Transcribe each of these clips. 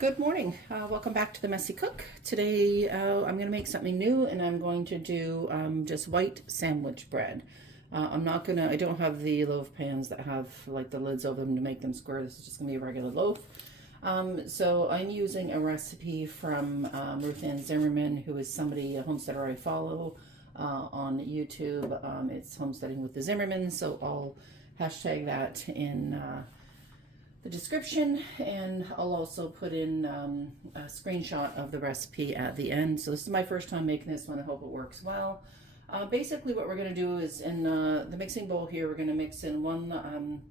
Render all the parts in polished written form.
Good morning. Welcome back to the Messy Cook. Today I'm going to make something new, and I'm going to do just white sandwich bread. I don't have the loaf pans that have like the lids over them to make them square. This is just going to be a regular loaf. So I'm using a recipe from Ruth Ann Zimmerman, who is a homesteader I follow on YouTube. It's Homesteading with the Zimmermans, so I'll hashtag that in the description, and I'll also put in a screenshot of the recipe at the end. So this is my first time making this one. I hope it works well. Basically what we're going to do is in the mixing bowl here, we're going to mix in 1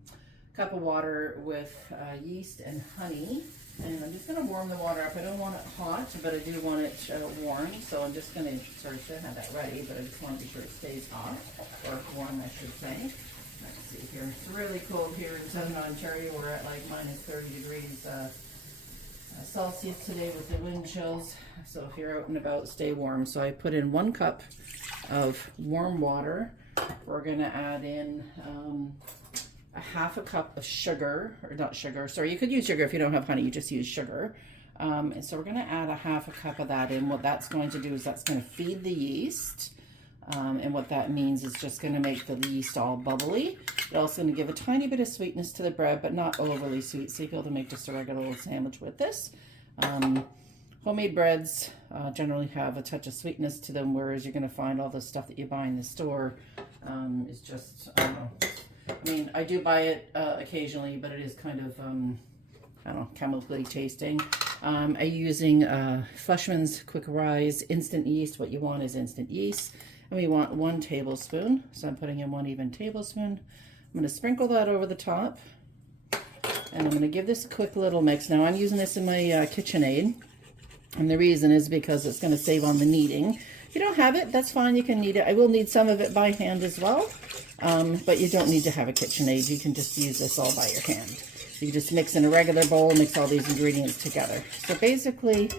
cup of water with yeast and honey. And I'm just going to warm the water up. I don't want it hot, but I do want it warm. So I'm just going to, sorry, I should have that ready, but I just want to be sure it stays hot, or warm I should say. Let's see here. It's really cold here in southern Ontario. We're at like minus 30 degrees Celsius today with the wind chills. So if you're out and about, stay warm. So I put in 1 cup of warm water. We're going to add in a half a cup of sugar, or not sugar, sorry, you could use sugar if you don't have honey, you just use sugar. And so we're going to add a half a cup of that in. What that's going to do is that's going to feed the yeast. And what that means is just going to make the yeast all bubbly. It's also going to give a tiny bit of sweetness to the bread, but not overly sweet, so you'll be able to make just a regular little sandwich with this. Homemade breads generally have a touch of sweetness to them, whereas you're going to find all the stuff that you buy in the store is just, I don't know. I mean, I do buy it occasionally, but it is kind of, I don't know, chemically tasting. I'm using Fleischmann's Quick Rise instant yeast. What you want is instant yeast. And we want 1 tablespoon. So I'm putting in 1 even tablespoon. I'm going to sprinkle that over the top. And I'm going to give this a quick little mix. Now I'm using this in my KitchenAid. And the reason is because it's going to save on the kneading. If you don't have it, that's fine. You can knead it. I will knead some of it by hand as well. But you don't need to have a KitchenAid. You can just use this all by your hand. You just mix in a regular bowl, mix all these ingredients together. So basically,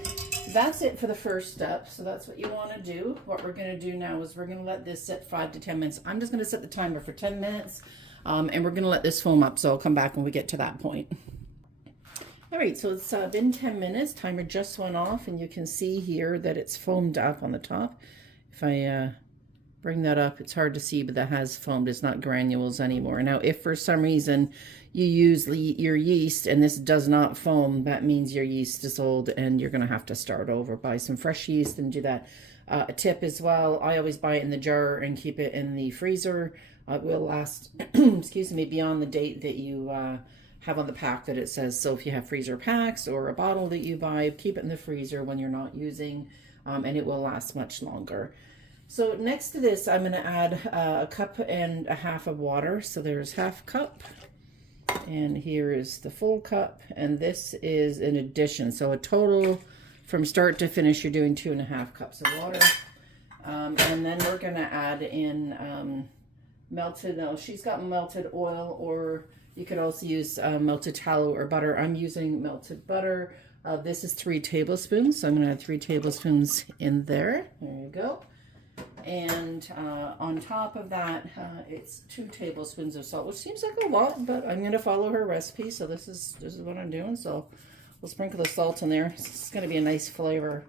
that's it for the first step. So that's what you want to do. What we're going to do now is we're going to let this sit 5 to 10 minutes. I'm just going to set the timer for 10 minutes, and we're going to let this foam up. So I'll come back when we get to that point. All right, so it's been 10 minutes. Timer just went off, and you can see here that it's foamed up on the top. If I bring that up, it's hard to see, but that has foamed. It's not granules anymore. Now, if for some reason you use your yeast and this does not foam, that means your yeast is old and you're going to have to start over. Buy some fresh yeast and do that. A tip as well, I always buy it in the jar and keep it in the freezer. It will last, excuse me, beyond the date that you have on the pack that it says. So if you have freezer packs or a bottle that you buy, keep it in the freezer when you're not using, and it will last much longer. So next to this, I'm going to add a cup and a half of water. So there's half cup, and here is the full cup, and this is an addition. So a total from start to finish, you're doing 2.5 cups of water. And then we're going to add in she's got melted oil, or you could also use melted tallow or butter. I'm using melted butter. This is 3 tablespoons, so I'm going to add 3 tablespoons in there. There you go. And on top of that, it's 2 tablespoons of salt, which seems like a lot, but I'm going to follow her recipe, so this is what I'm doing. So we'll sprinkle the salt in there. It's going to be a nice flavor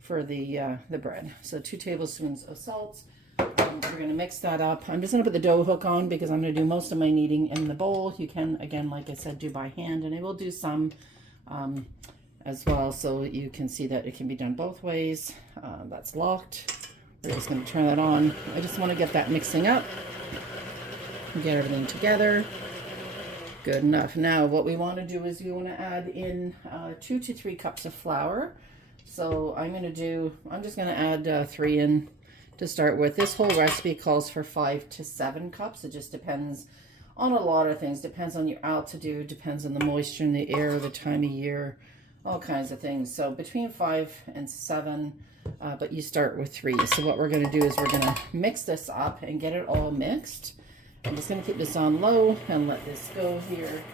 for the bread. So 2 tablespoons of salt. We're going to mix that up. I'm just going to put the dough hook on because I'm going to do most of my kneading in the bowl. You can, again, like I said, do by hand, and I will do some as well, so you can see that it can be done both ways. That's locked. We're just going to turn that on. I just want to get that mixing up, get everything together. Good enough. Now what we want to do is we want to add in 2 to 3 cups of flour. So I'm just going to add 3 in to start with. This whole recipe calls for 5 to 7 cups. It just depends on a lot of things. Depends on your altitude, depends on the moisture in the air, the time of year, all kinds of things. So between 5 and 7, but you start with 3. So what we're going to do is we're going to mix this up and get it all mixed. I'm just going to keep this on low and let this go here.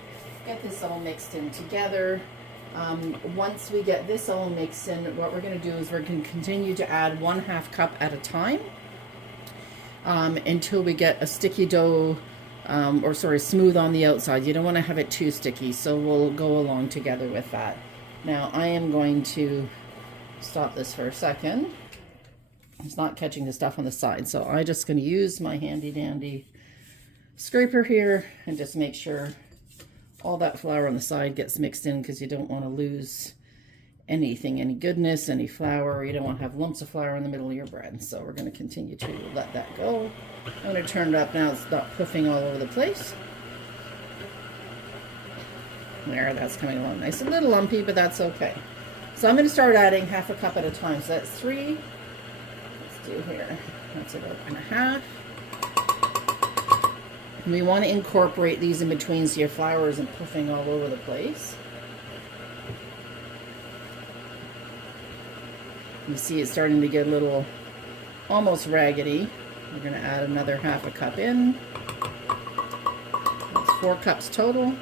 Get this all mixed in together. Once we get this all mixed in, what we're going to do is we're going to continue to add 1/2 cup at a time until we get a sticky dough, smooth on the outside. You don't want to have it too sticky, so we'll go along together with that. Now I am going to stop this for a second. It's not catching the stuff on the side, so I'm just going to use my handy dandy scraper here and just make sure all that flour on the side gets mixed in, because you don't want to lose anything, any goodness, any flour. You don't want to have lumps of flour in the middle of your bread. So we're going to continue to let that go. I'm going to turn it up now. It's not puffing all over the place. There, that's coming along nice. A little lumpy, but that's okay. So I'm going to start adding half a cup at a time. So that's 3. Let's do here. That's about 1.5. And we want to incorporate these in between so your flour isn't puffing all over the place. You see it's starting to get a little almost raggedy. We're going to add another half a cup in. That's 4 cups total.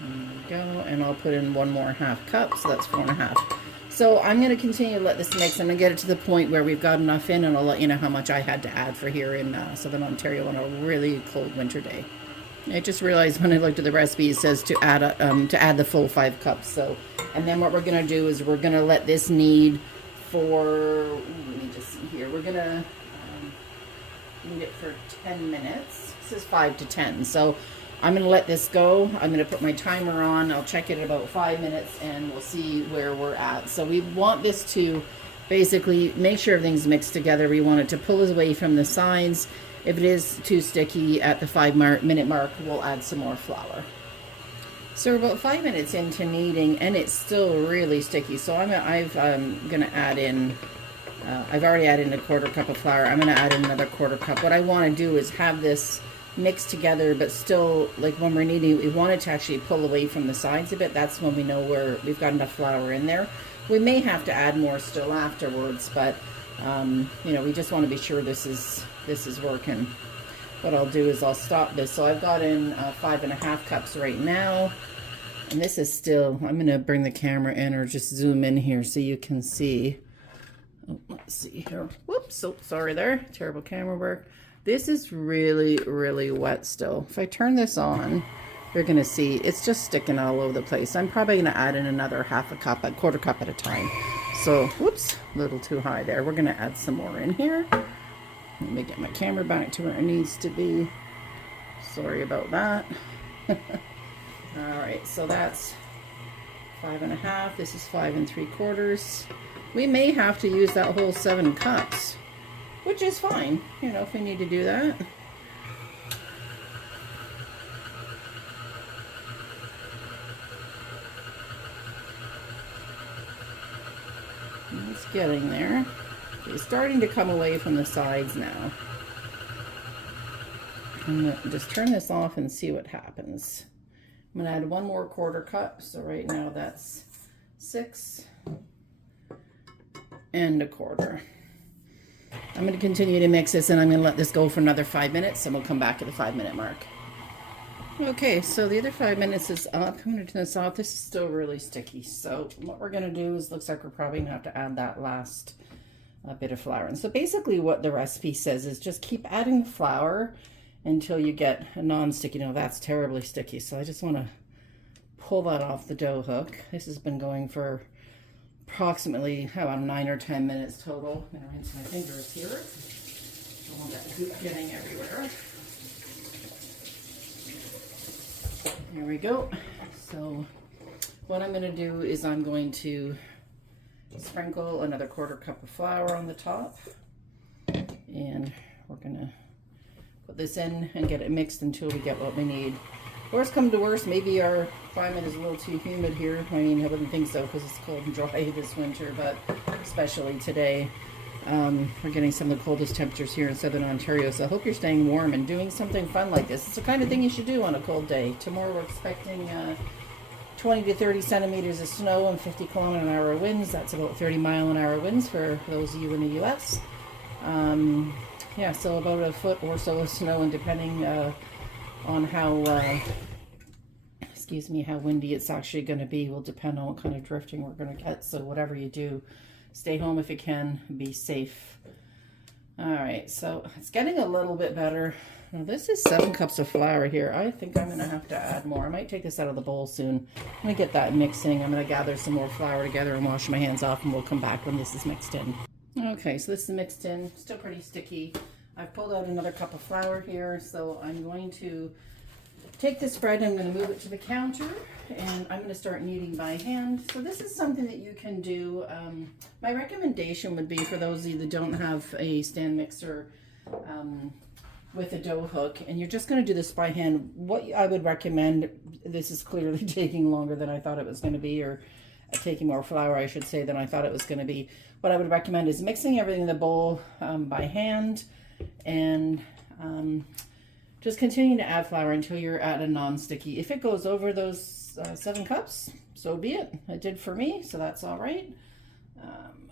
There we go. And I'll put in 1 more half cup, so that's 4.5. So I'm going to continue to let this mix. I'm going to get it to the point where we've got enough in, and I'll let you know how much I had to add for here in Southern Ontario on a really cold winter day. I just realized when I looked at the recipe, it says to add the full 5 cups. So, and then what we're going to do is we're going to let this knead for, let me just see here, we're going to knead it for 10 minutes. This is 5 to 10. So I'm going to let this go. I'm going to put my timer on. I'll check it in about 5 minutes and we'll see where we're at. So we want this to basically make sure everything's mixed together. We want it to pull away from the sides. If it is too sticky at the 5-minute mark, we'll add some more flour. So we're about 5 minutes into kneading and it's still really sticky. So I'm going to add in, I've already added in 1/4 cup of flour. I'm going to add in another 1/4 cup. What I want to do is have this mixed together, but still, like when we're kneading, we want it to actually pull away from the sides a bit. That's when we know we've got enough flour in there. We may have to add more still afterwards, but you know, we just want to be sure this is working. What I'll do is I'll stop this. So I've got in 5.5 cups right now, and this is still, I'm going to bring the camera in or just zoom in here so you can see. Oh, let's see here. Whoops, so sorry there, terrible camera work. This is really, really wet still. If I turn this on, you're going to see it's just sticking all over the place. I'm probably going to add in another half a cup, 1/4 cup at a time. So, whoops, a little too high there. We're going to add some more in here. Let me get my camera back to where it needs to be. Sorry about that. All right, so that's 5.5. This is 5 3/4. We may have to use that whole 7 cups, which is fine, you know, if we need to do that. It's getting there. It's starting to come away from the sides now. I'm going to just turn this off and see what happens. I'm going to add 1 more 1/4 cup. So right now that's 6 1/4. I'm going to continue to mix this and I'm going to let this go for another 5 minutes and we'll come back at the 5-minute mark. Okay, so the other 5 minutes is up. I'm going to turn this off. This is still really sticky. So what we're going to do is, looks like we're probably going to have to add that last bit of flour. And so basically what the recipe says is just keep adding the flour until you get a non-sticky. No, that's terribly sticky. So I just want to pull that off the dough hook. This has been going for approximately about 9 or 10 minutes total. I'm going to rinse my fingers here. I don't want that goop getting everywhere. Here we go. So what I'm going to do is I'm going to sprinkle another 1/4 cup of flour on the top, and we're going to put this in and get it mixed until we get what we need. Worst come to worst, maybe our climate is a little too humid here. I mean, I wouldn't think so because it's cold and dry this winter, but especially today. We're getting some of the coldest temperatures here in Southern Ontario, so I hope you're staying warm and doing something fun like this. It's the kind of thing you should do on a cold day. Tomorrow we're expecting 20 to 30 centimeters of snow and 50 km/h winds. That's about 30-mile-an-hour winds for those of you in the U.S. Yeah, so about a foot or so of snow, and depending on how, how windy it's actually going to be will depend on what kind of drifting we're going to get. So whatever you do, stay home if you can, be safe. All right, so it's getting a little bit better. Now this is 7 cups of flour here. I think I'm gonna have to add more. I might take this out of the bowl soon. I'm gonna get that mixing. I'm gonna gather some more flour together and wash my hands off, and we'll come back when this is mixed in. Okay, so this is mixed in, still pretty sticky. I've pulled out another cup of flour here, so I'm going to take this bread, I'm going to move it to the counter, and I'm going to start kneading by hand. So this is something that you can do. My recommendation would be for those of you that don't have a stand mixer with a dough hook, and you're just going to do this by hand. What I would recommend, this is clearly taking longer than I thought it was going to be, or taking more flour, I should say, than I thought it was going to be. What I would recommend is mixing everything in the bowl by hand, and just continuing to add flour until you're at a non-sticky. If it goes over those 7 cups, so be it. It did for me, so that's all right.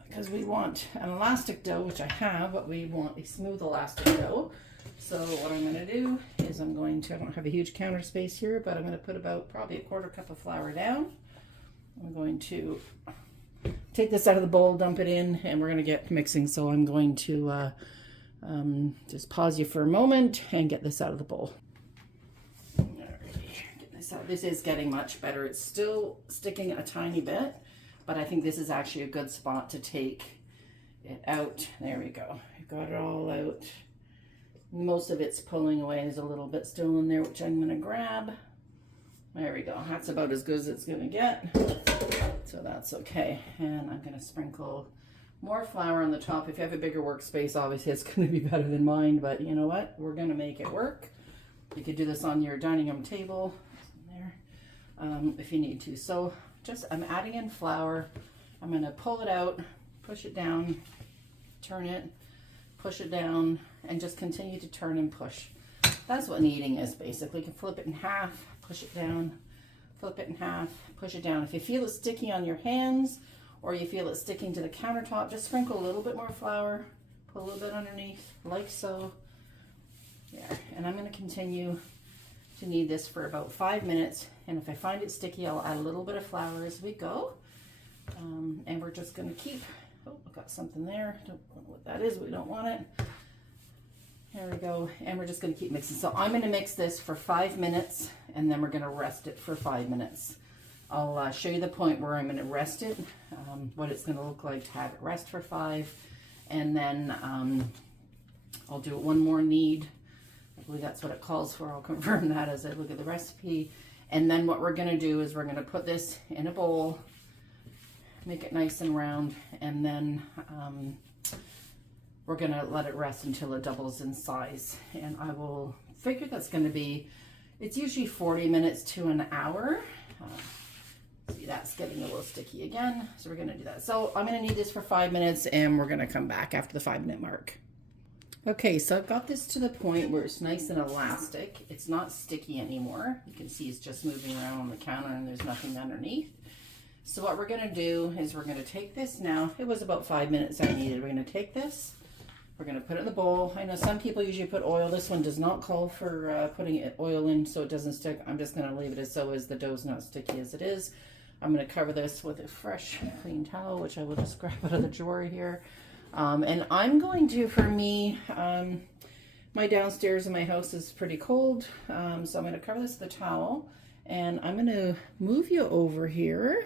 Because we want an elastic dough, which I have, but we want a smooth elastic dough. So what I'm going to do is I don't have a huge counter space here, but I'm going to put about probably a 1/4 cup of flour down. I'm going to take this out of the bowl, dump it in, and we're going to get mixing. So I'm going to just pause you for a moment and get this out of the bowl. Get this out. This is getting much better. It's still sticking a tiny bit, but I think this is actually a good spot to take it out. There we go. I've got it all out. Most of it's pulling away. There's a little bit still in there, which I'm going to grab. There we go. That's about as good as it's going to get. So that's okay. And I'm going to sprinkle more flour on the top. If you have a bigger workspace, obviously it's going to be better than mine, but you know what? We're going to make it work. You could do this on your dining room table there, if you need to. So I'm adding in flour. I'm going to pull it out, push it down, turn it, push it down, and just continue to turn and push. That's what kneading is basically. You can flip it in half, push it down, flip it in half, push it down. If you feel it sticky on your hands, or you feel it sticking to the countertop, just sprinkle a little bit more flour, put a little bit underneath, like so. Yeah, and I'm going to continue to knead this for about 5 minutes, and if I find it sticky, I'll add a little bit of flour as we go. And we're just going to keep, oh, I've got something there, don't know what that is, we don't want it. There we go, and we're just going to keep mixing. So I'm going to mix this for 5 minutes, and then we're going to rest it for 5 minutes. I'll show you the point where I'm going to rest it, what it's going to look like to have it rest for 5, and then I'll do one more knead. I believe that's what it calls for. I'll confirm that as I look at the recipe. And then what we're going to do is we're going to put this in a bowl, make it nice and round, and then we're going to let it rest until it doubles in size. And I will figure that's going to be, it's usually 40 minutes to an hour. See, that's getting a little sticky again, so we're going to do that. So I'm going to knead this for 5 minutes, and we're going to come back after the 5-minute mark. Okay, so I've got this to the point where it's nice and elastic. It's not sticky anymore. You can see it's just moving around on the counter, and there's nothing underneath. So what we're going to do is we're going to take this now. It was about 5 minutes I needed. We're going to take this. We're going to put it in the bowl. I know some people usually put oil. This one does not call for putting oil in so it doesn't stick. I'm just going to leave it as so as the dough's not sticky as it is. I'm going to cover this with a fresh, clean towel, which I will just grab out of the drawer here. And I'm going to, for me, my downstairs in my house is pretty cold, so I'm going to cover this with a towel, and I'm going to move you over here.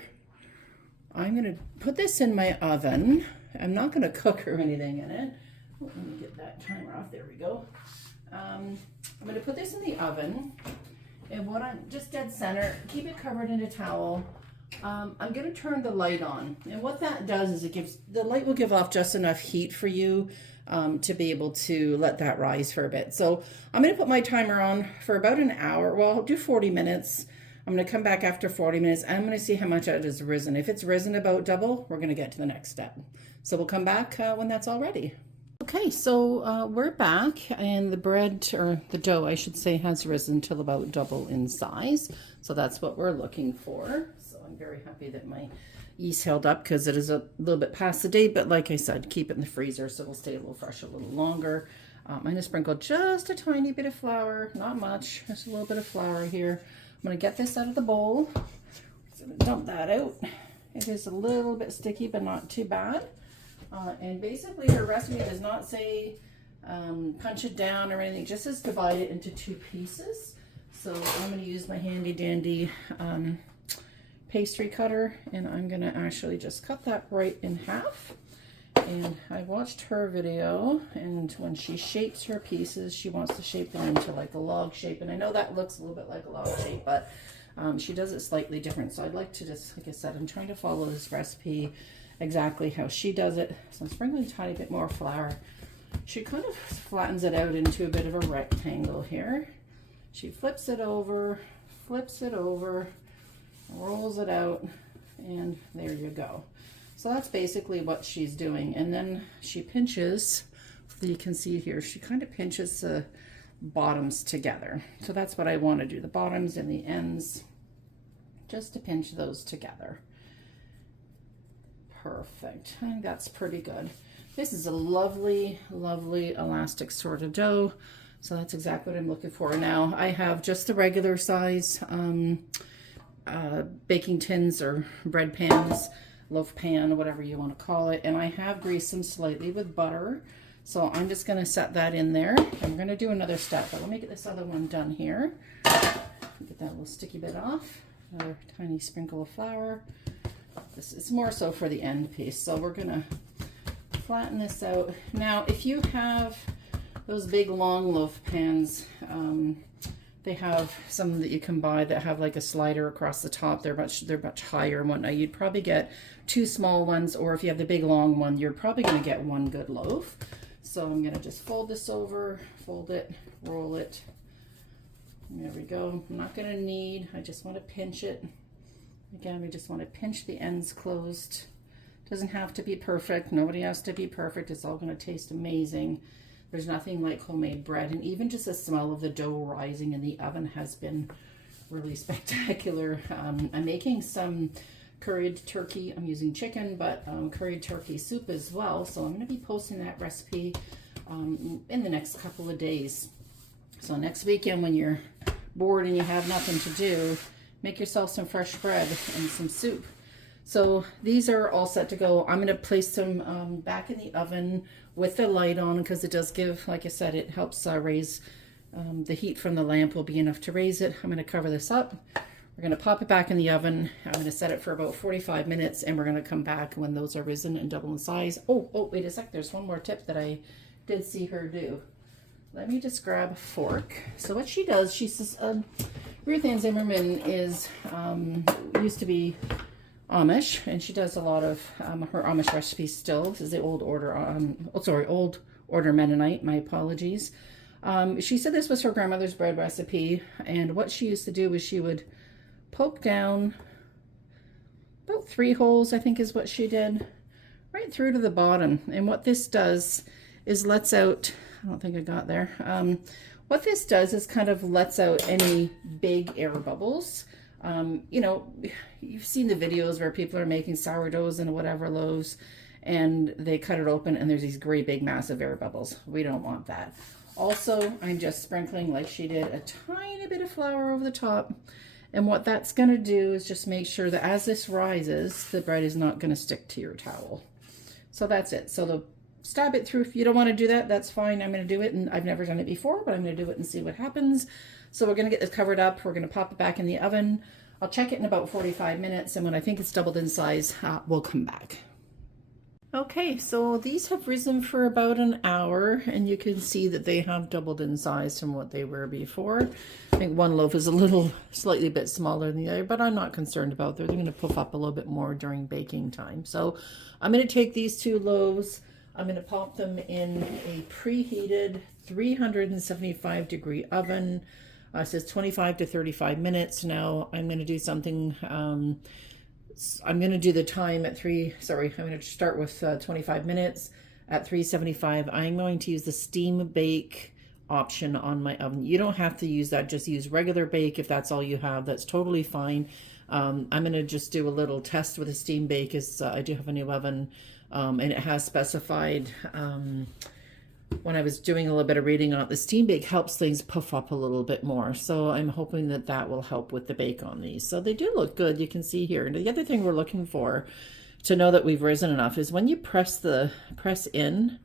I'm going to put this in my oven. I'm not going to cook or anything in it. Let me get that timer off. There we go. I'm going to put this in the oven, and what I'm just dead center, keep it covered in a towel. I'm going to turn the light on, and what that does is the light will give off just enough heat for you to be able to let that rise for a bit. So I'm going to put my timer on for about an hour. Well, I'll do 40 minutes. I'm going to come back after 40 minutes, and I'm going to see how much it has risen. If it's risen about double, we're going to get to the next step. So we'll come back when that's all ready. Okay, so we're back, and the bread, or the dough, I should say, has risen till about double in size. So that's what we're looking for. So I'm very happy that my yeast held up because it is a little bit past the date, but like I said, keep it in the freezer so it'll stay a little fresh a little longer. I'm going to sprinkle just a tiny bit of flour, not much, just a little bit of flour here. I'm going to get this out of the bowl. I'm going to dump that out. It is a little bit sticky, but not too bad. And basically her recipe does not say punch it down or anything, just says divide it into 2 pieces. So I'm going to use my handy dandy pastry cutter, and I'm going to actually just cut that right in half. And I watched her video, and when she shapes her pieces, she wants to shape them into like a log shape. And I know that looks a little bit like a log shape, but she does it slightly different. So I'd like to just, like I said, I'm trying to follow this recipe exactly how she does it. So I'm sprinkling a tiny bit more flour. She kind of flattens it out into a bit of a rectangle here. She flips it over, rolls it out, and there you go. So that's basically what she's doing. And then she pinches, you can see here, she kind of pinches the bottoms together. So that's what I want to do, the bottoms and the ends, just to pinch those together. Perfect. I think that's pretty good. This is a lovely, lovely elastic sort of dough. So that's exactly what I'm looking for. Now I have just the regular size baking tins or bread pans, loaf pan, whatever you want to call it. And I have greased them slightly with butter. So I'm just going to set that in there. I'm going to do another step, but let me get this other one done here. Get that little sticky bit off. Another tiny sprinkle of flour. This is more so for the end piece. So we're going to flatten this out. Now, if you have those big long loaf pans, they have some that you can buy that have like a slider across the top. They're much higher and whatnot. You'd probably get 2 small ones, or if you have the big long one, you're probably going to get 1 good loaf. So I'm going to just fold this over, fold it, roll it. There we go. I'm not going to knead. I just want to pinch it. Again, we just want to pinch the ends closed. Doesn't have to be perfect. Nobody has to be perfect. It's all going to taste amazing. There's nothing like homemade bread, and even just the smell of the dough rising in the oven has been really spectacular. I'm making some curried turkey. I'm using chicken, but curried turkey soup as well. So I'm going to be posting that recipe in the next couple of days. So next weekend, when you're bored and you have nothing to do, make yourself some fresh bread and some soup. So these are all set to go. I'm going to place them back in the oven with the light on, because it does give, like I said, it helps raise the heat from the lamp will be enough to raise it. I'm going to cover this up. We're going to pop it back in the oven. I'm going to set it for about 45 minutes, and we're going to come back when those are risen and double in size. Oh, wait a sec. There's one more tip that I did see her do. Let me just grab a fork. So what she does, she says, Ruth Ann Zimmerman is, used to be Amish, and she does a lot of her Amish recipes still. This is the old order, old order Mennonite, my apologies. She said this was her grandmother's bread recipe, and what she used to do was she would poke down about 3 holes, I think is what she did, right through to the bottom. And what this does is lets out, I don't think I got there, what this does is kind of lets out any big air bubbles. You know, you've seen the videos where people are making sourdoughs and whatever loaves, and they cut it open and there's these great big massive air bubbles. We don't want that. Also, I'm just sprinkling, like she did, a tiny bit of flour over the top. And what that's going to do is just make sure that as this rises, the bread is not going to stick to your towel. So that's it. So stab it through. If you don't want to do that, that's fine. I'm going to do it, and I've never done it before, but I'm going to do it and see what happens. So we're going to get this covered up. We're going to pop it back in the oven. I'll check it in about 45 minutes, and when I think it's doubled in size, we'll come back. Okay, so these have risen for about an hour, and you can see that they have doubled in size from what they were before. I think one loaf is slightly bit smaller than the other, but I'm not concerned about that. They're going to puff up a little bit more during baking time. So I'm going to take these 2 loaves. I'm going to pop them in a preheated 375 degree oven. It says 25 to 35 minutes. Now I'm going to do something, I'm going to do the time at I'm going to start with 25 minutes at 375. I'm going to use the steam bake option on my oven. You don't have to use that. Just use regular bake if that's all you have. That's totally fine. I'm going to just do a little test with a steam bake, as I do have a new oven, and it has specified, when I was doing a little bit of reading on it, the steam bake helps things puff up a little bit more. So I'm hoping that will help with the bake on these. So they do look good. You can see here. And the other thing we're looking for to know that we've risen enough is when you press in,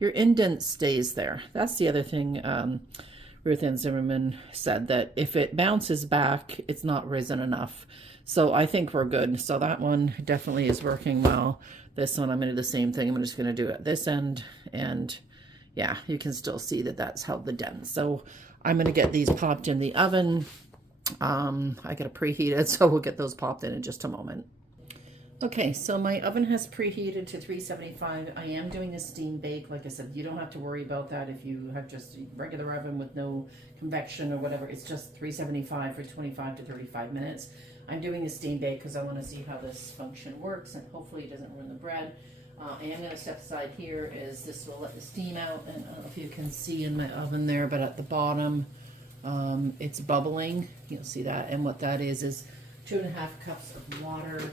your indent stays there. That's the other thing Ruth Ann Zimmerman said, that if it bounces back, it's not risen enough. So I think we're good. So that one definitely is working well. This one, I'm going to do the same thing. I'm just going to do it at this end. And yeah, you can still see that that's held the dent. So I'm going to get these popped in the oven. I got to preheat it, so we'll get those popped in just a moment. Okay, so my oven has preheated to 375. I am doing a steam bake. Like I said, you don't have to worry about that if you have just a regular oven with no convection or whatever. It's just 375 for 25 to 35 minutes. I'm doing a steam bake because I want to see how this function works, and hopefully it doesn't ruin the bread. I am going to step aside here, as this will let the steam out, and I don't know if you can see in my oven there, but at the bottom it's bubbling. You'll see that, and what that is 2.5 cups of water.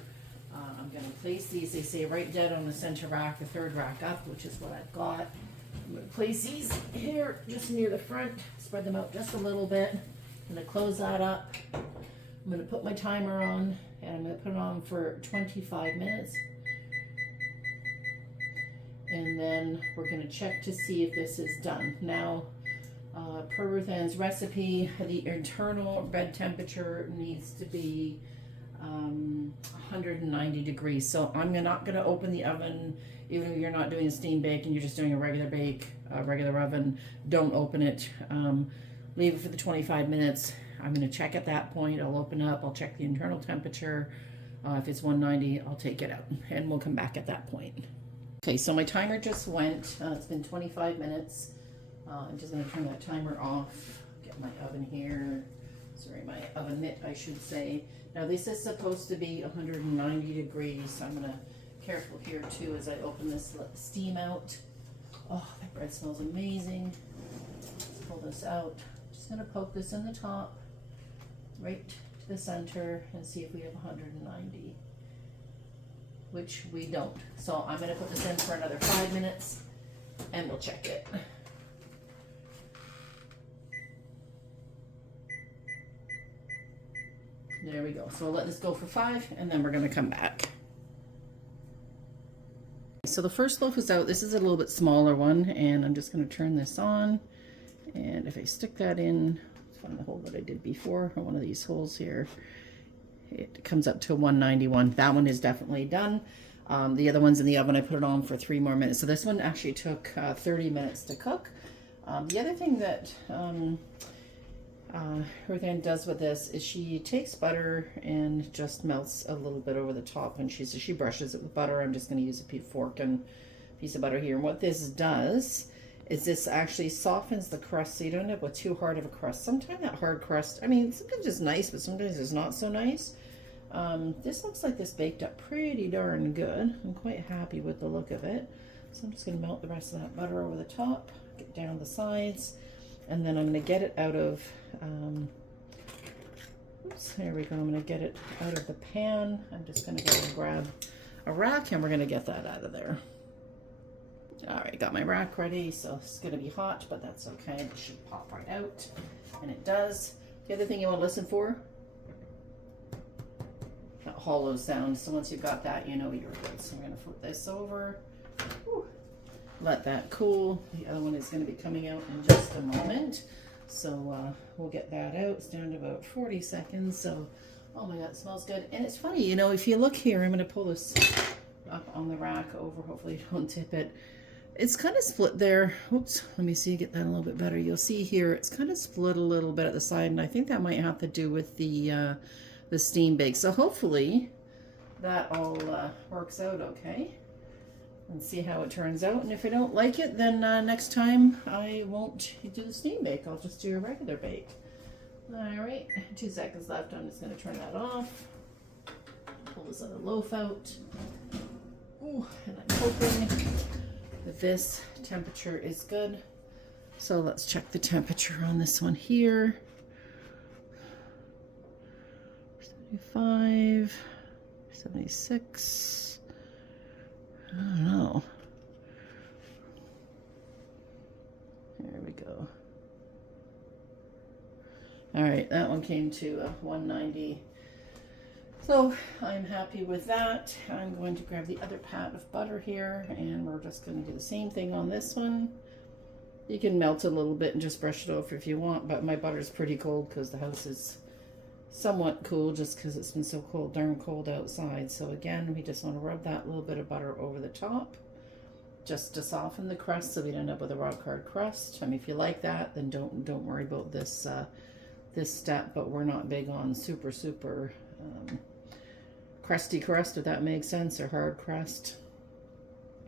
I'm going to place these, they say right dead on the center rack, the third rack up, which is what I've got. I'm going to place these here just near the front, spread them out just a little bit. I'm going to close that up. I'm going to put my timer on, and I'm going to put it on for 25 minutes. And then we're going to check to see if this is done. Now, per Ruth Ann's recipe, the internal bed temperature needs to be 190 degrees. So I'm not going to open the oven, even if you're not doing a steam bake and you're just doing a regular bake, regular oven. Don't open it. Leave it for the 25 minutes. I'm going to check at that point. I'll open up. I'll check the internal temperature. If it's 190, I'll take it out, and we'll come back at that point. Okay, so my timer just went. It's been 25 minutes. I'm just going to turn that timer off. Get my oven here. Sorry, my oven mitt, I should say. Now this is supposed to be 190 degrees, so I'm going to careful here too as I open this, let the steam out. Oh, that bread smells amazing. Let's pull this out. Just going to poke this in the top, right to the center, and see if we have 190, which we don't. So I'm going to put this in for another 5 minutes, and we'll check it. There we go. So we'll let this go for 5, and then we're going to come back. So the first loaf is out. This is a little bit smaller one, and I'm just going to turn this on. And if I stick that in, find the hole that I did before, or one of these holes here, it comes up to 191. That one is definitely done. The other one's in the oven. I put it on for 3 more minutes. So this one actually took 30 minutes to cook. The other thing that Ruth Ann does with this is she takes butter and just melts a little bit over the top, and she brushes it with butter. I'm just going to use a fork and piece of butter here. And what this does is this actually softens the crust, so you don't end up with too hard of a crust. Sometimes that hard crust, I mean, sometimes it's nice, but sometimes it's not so nice. This looks like this baked up pretty darn good. I'm quite happy with the look of it. So I'm just going to melt the rest of that butter over the top, get down the sides, and then I'm going to get it out of, oops, there we go. I'm going to get it out of the pan. I'm just going to go and grab a rack, and we're going to get that out of there. All right, got my rack ready, so it's going to be hot, but that's okay. It should pop right out, and it does. The other thing you want to listen for, that hollow sound. So once you've got that, you know you're good. So I'm going to flip this over. Whew. Let that cool. The other one is going to be coming out in just a moment. So we'll get that out. It's down to about 40 seconds. So, oh my God, it smells good. And it's funny, you know, if you look here, I'm going to pull this up on the rack over. Hopefully you don't tip it. It's kind of split there. Oops, let me see, get that a little bit better. You'll see here, it's kind of split a little bit at the side, and I think that might have to do with the steam bake. So hopefully that all works out okay. And see how it turns out. And if I don't like it, then next time I won't do the steam bake. I'll just do a regular bake. All right, 2 seconds left. I'm just going to turn that off. Pull this other loaf out. Ooh, and I'm hoping that this temperature is good. So let's check the temperature on this one here. 75, 76. I don't know. There we go. All right, that one came to 190. So I'm happy with that. I'm going to grab the other pat of butter here, and we're just going to do the same thing on this one. You can melt it a little bit and just brush it over if you want, but my butter's pretty cold because the house is somewhat cool just because it's been so cold, darn cold outside. So again, we just want to rub that little bit of butter over the top just to soften the crust so we don't end up with a rock hard crust. I mean, if you like that, then don't worry about this this step, but we're not big on super crusty crust, if that makes sense, or hard crust.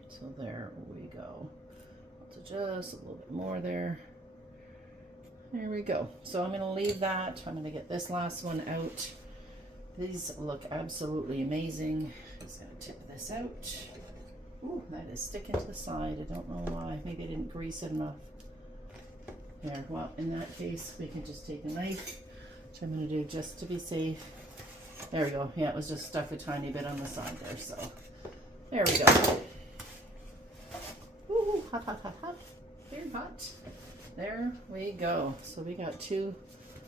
So there we go. So just a little bit more there. There we go. So I'm going to leave that. I'm going to get this last one out. These look absolutely amazing. Just going to tip this out. Ooh, that is sticking to the side. I don't know why. Maybe I didn't grease it enough. There, well, in that case, we can just take a knife, which I'm going to do just to be safe. There we go. Yeah, it was just stuck a tiny bit on the side there, so there we go. Ooh, hot, hot, hot, hot. Very hot. There we go. So we got 2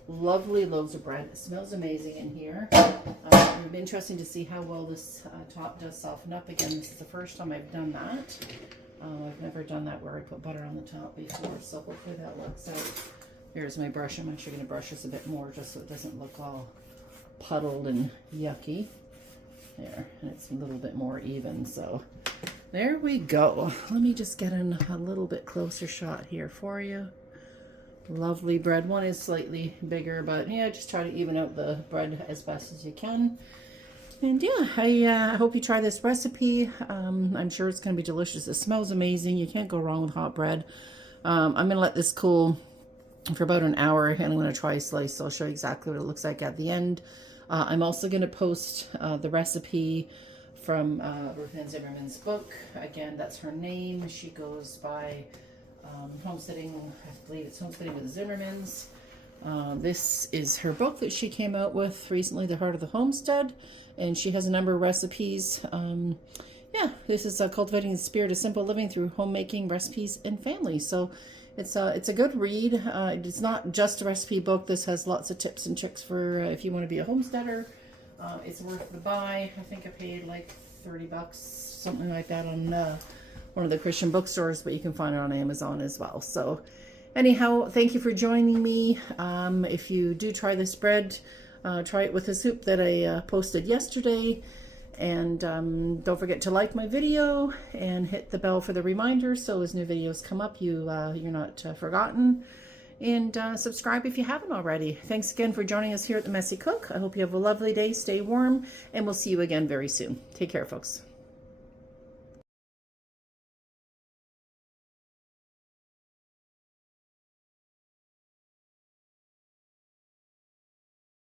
lovely loaves of bread. It smells amazing in here. It'll be interesting to see how well this top does soften up. Again, this is the first time I've done that. I've never done that where I put butter on the top before, so hopefully that works out. Here's my brush. I'm actually going to brush this a bit more just so it doesn't look all puddled and yucky. There, and it's a little bit more even, so there we go. Let me just get in a little bit closer shot here for you. Lovely bread. One is slightly bigger, but yeah, just try to even out the bread as best as you can. And yeah, I hope you try this recipe. I'm sure it's going to be delicious. It smells amazing. You can't go wrong with hot bread. I'm going to let this cool for about an hour, and I'm going to try a slice, so I'll show you exactly what it looks like at the end. I'm also going to post the recipe from Ruth Ann Zimmerman's book. Again, that's her name. She goes by Homesteading, I believe it's Homesteading with the Zimmermans. This is her book that she came out with recently, The Heart of the Homestead, and she has a number of recipes. Yeah, this is cultivating the spirit of simple living through homemaking, recipes, and family. So it's a good read. It's not just a recipe book. This has lots of tips and tricks for if you want to be a homesteader. It's worth the buy. I think I paid like 30 bucks, something like that, on one of the Christian bookstores, but you can find it on Amazon as well. So anyhow, thank you for joining me. If you do try this bread, try it with the soup that I posted yesterday. And don't forget to like my video and hit the bell for the reminder so as new videos come up, you're not forgotten. And subscribe if you haven't already. Thanks again for joining us here at The Messy Cook. I hope you have a lovely day. Stay warm, and we'll see you again very soon. Take care, folks.